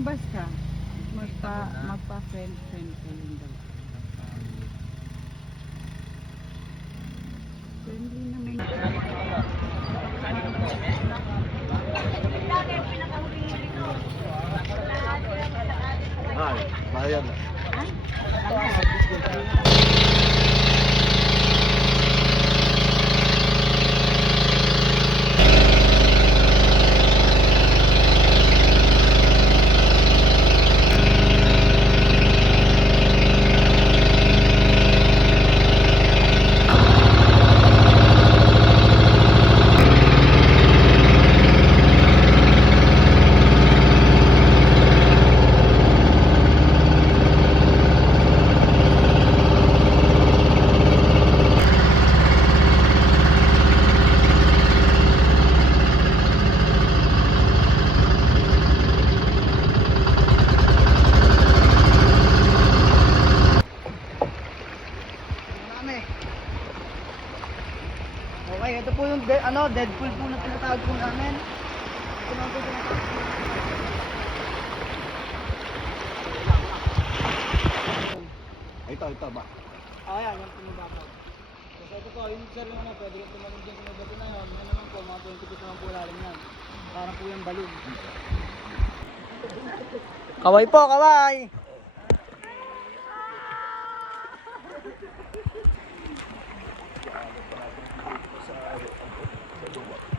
lumabas ka, magpa-friend ka lang daw. Friendly naman. Ay, bayad. Okay, ito po yung Deadpool po na tinatawag po namin. Ito naman po tinatawag po. Ito ba? Ayan, yung pumababaw. So ito po, yung sir yung pwede rin tumalong dyan sa may bato na yun. Yan naman po, mga 20 feet naman po lalim yan. Parang po yung balloon. Kaway po, kaway!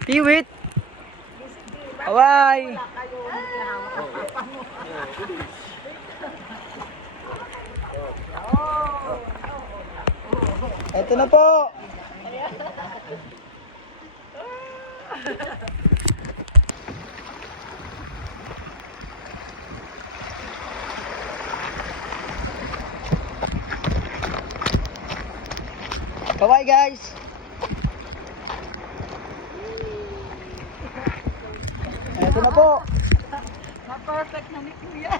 Tiwit! Kaway! Ito na po! Kaway guys! Ito na po! Ma-perfect na ni Kuya.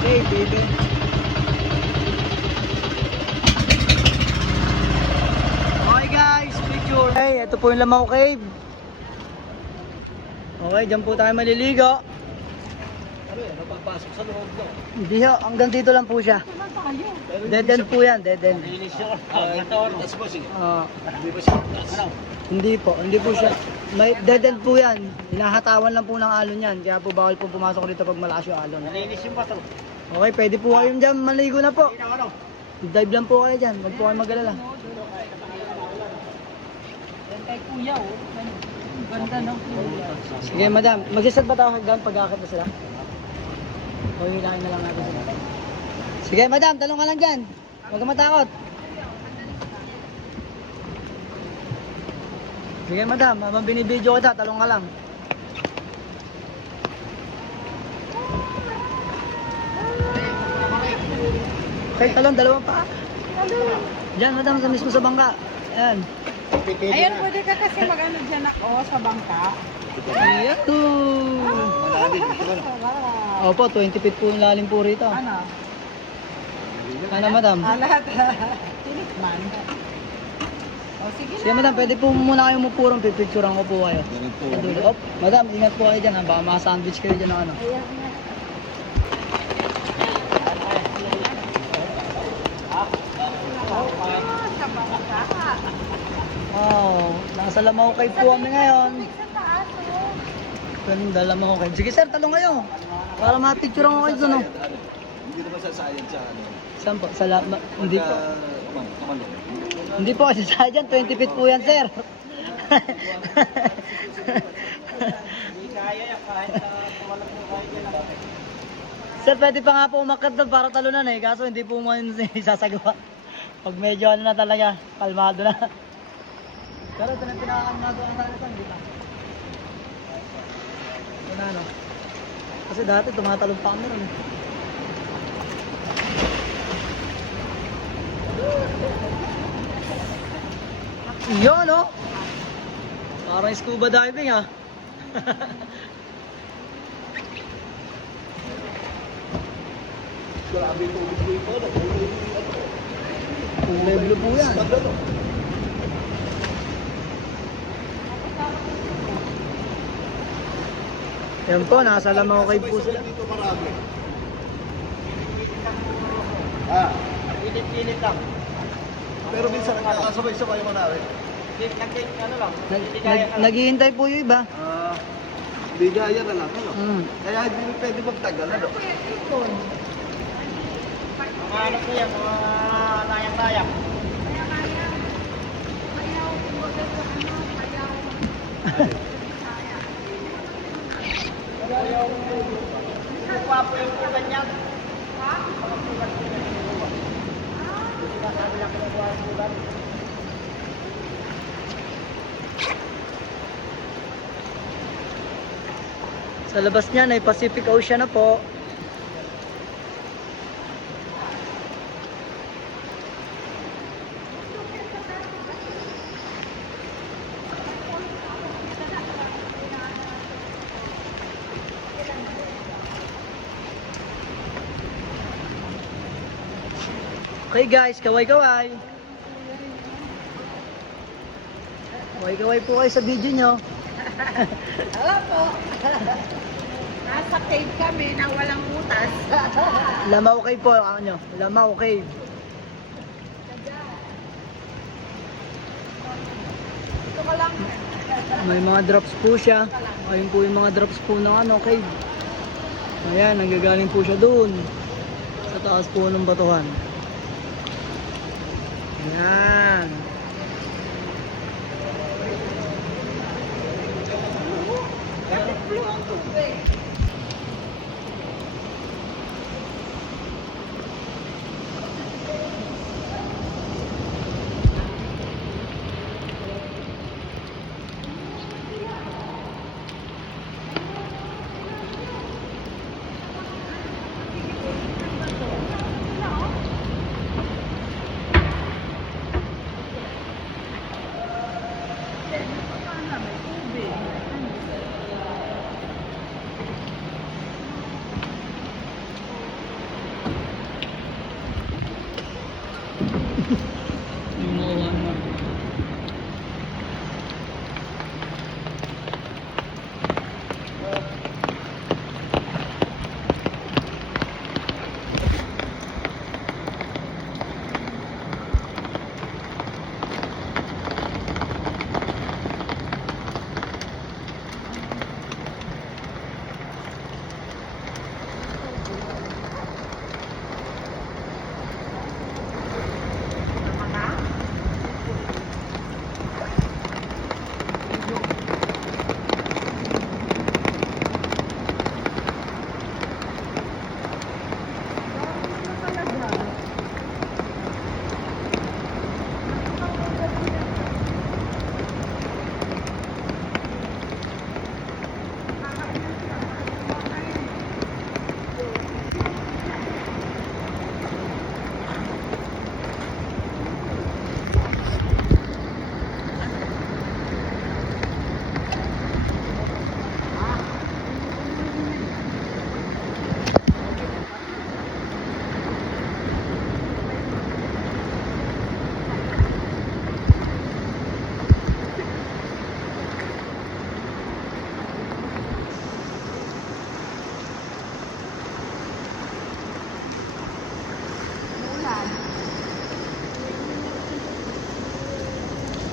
Okay, baby. Okay guys, picture. Okay, ito po yung Lamau Cave. Okay, dyan po tayo maliligo. Ano yan? Napapasok sa loob daw. Hindi ho, hanggang dito lang po siya. Dead end po yan, dead end. Linis siya. Tapos po sige. Hindi ba siya? Ano? Hindi po siya. May dead end po yan. Hinahatawan lang po ng alon yan. Kaya po bawal po pumasok dito pag malakas yung alon. Nalinis yung bato. Okay, pwede po kayong dyan maligo na po. Dive lang po kayo dyan. Huwag po kayo mag-alala. Yan kay Kuya, oh. Ang ganda ng Kuya. Sige, madam. Mag-set ba tayo hagdan pag-akit na sila? O hilahin na lang natin sila. Sige, madam. Talong ka lang dyan. Huwag ka matakot. Sige, madam. Habang binibidyo kita, talong ka lang. Okay, talong. Dalawang pa. Diyan, madam. Sa mismo sa bangka. Ayan. Ayan, pwede ka kasi mag-ano dyan ako sa bangka. Ayan. Malalim. Opo, 20 feet po yung lalim po rito. Ano? Ano, madam? Lahat. Tinikman. O, sige Sige, madam, pwede po muna kayo mupurong, pipicturean ko po kayo. Ganun po. Sa dulo. Op, madam, ingat po kayo dyan, ha? Baka ma-sandwich kayo dyan ng ano. Ayan nga. Sa bangka. Wow, nasa Lamau Cave po kami ngayon. Sa taas, oh. Ganda Lamau Cave. Sige sir, talong kayo. Para ma-picturean ko kayo dun, oh. Hindi naman sa science siya. Saan po? Hindi po. Kamalo. Hindi po kasi sa dyan, 20 feet po yan, sir. Sir, pwede pa nga po umakyat doon para talunan eh. Kaso hindi po mo yun sasagawa. Pag medyo ano na talaga, kalmado na. Pero pinakalmado ang sana ito, hindi pa. Ito na, no? Kasi dati tumatalon pa kami ron. Yun, no? Parang scuba diving, ah. Grabe yung tubig ko ito. Kulay blue po yan. Yan po, nasa Lamao Cave po sila. Dito marami. Ah, Pilit-pilit lang. pero minsan nagkakasabay-sabay mo namin. Ano lang, Naghihintay po yung iba. Ah, bigaya na lang, ano? Mm. Kaya hindi pwede magtagal, ano? mga ano po yan, mga layang-layang. Kuha po yung pulan niya. Sa labas niyan ay Pacific Ocean na po. Okay guys, kaway-kaway. Kaway-kaway po kayo sa video nyo. Hello po. Nasa cave kami na walang butas. Lamao Cave po, ano, Lamao Cave. Ito ka lang. May mga drops po siya. Ayun po yung mga drops po ng ano, cave. Ayan, nanggagaling po siya doon. Sa taas po ng batuhan. Ayan. Yung mga ano.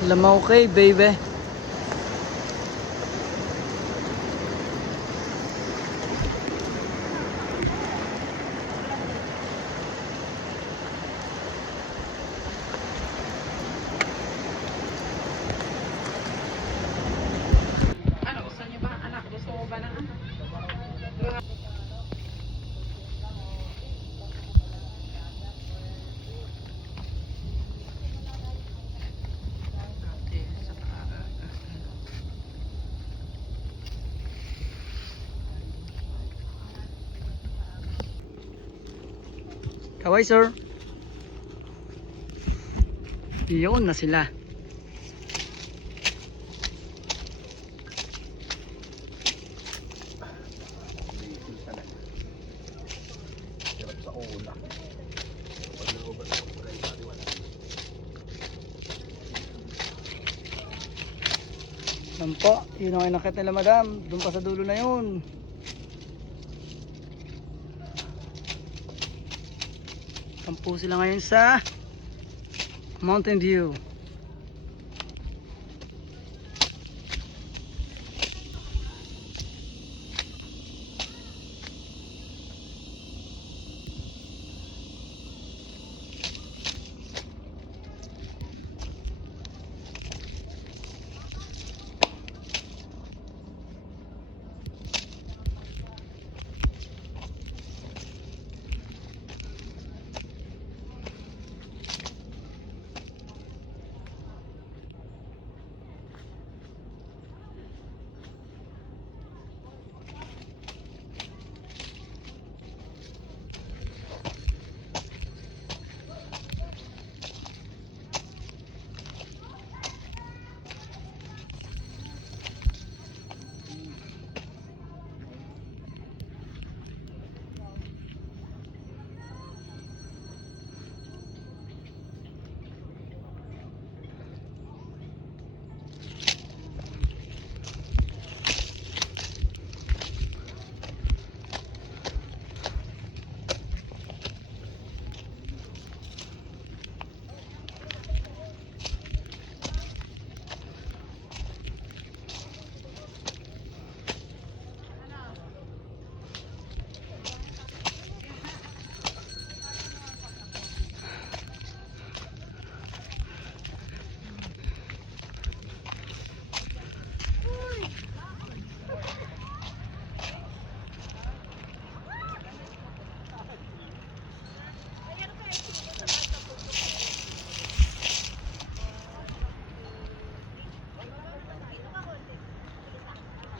Lamao Cave, baby. Ano, gusto niyo ba, anak? Gusto mo ba ng ano? Kaway sir. Iyon na sila. Yan po, yun ang inakit nila madam. Doon pa sa dulo na yun. Yan po sila ngayon sa Mountain View.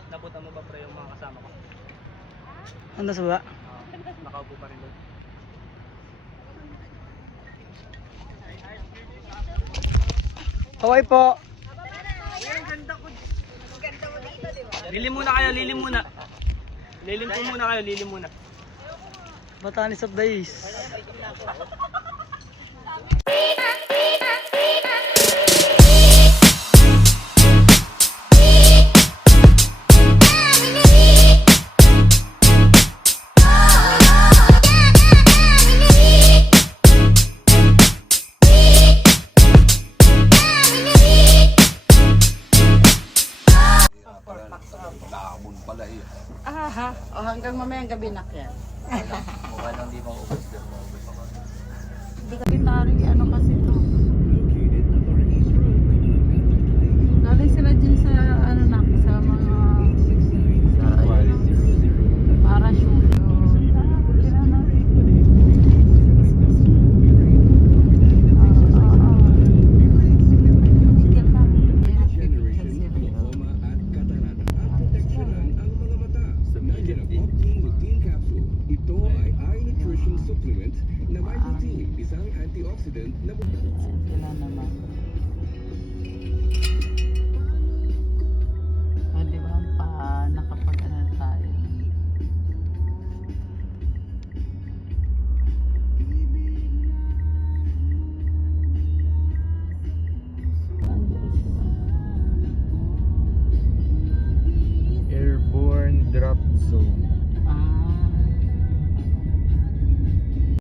Nabutan mo ba pre yung mga kasama ko? Ano sa baba? Nakaupo pa rin doon. Kaway po. Lilim muna kayo, lilim muna. Lilim po muna kayo, lilim muna. Batanis of the East. Nakabon pala eh. Aha. O hanggang mamayang gabi na yan. Mukha nang di maubos din.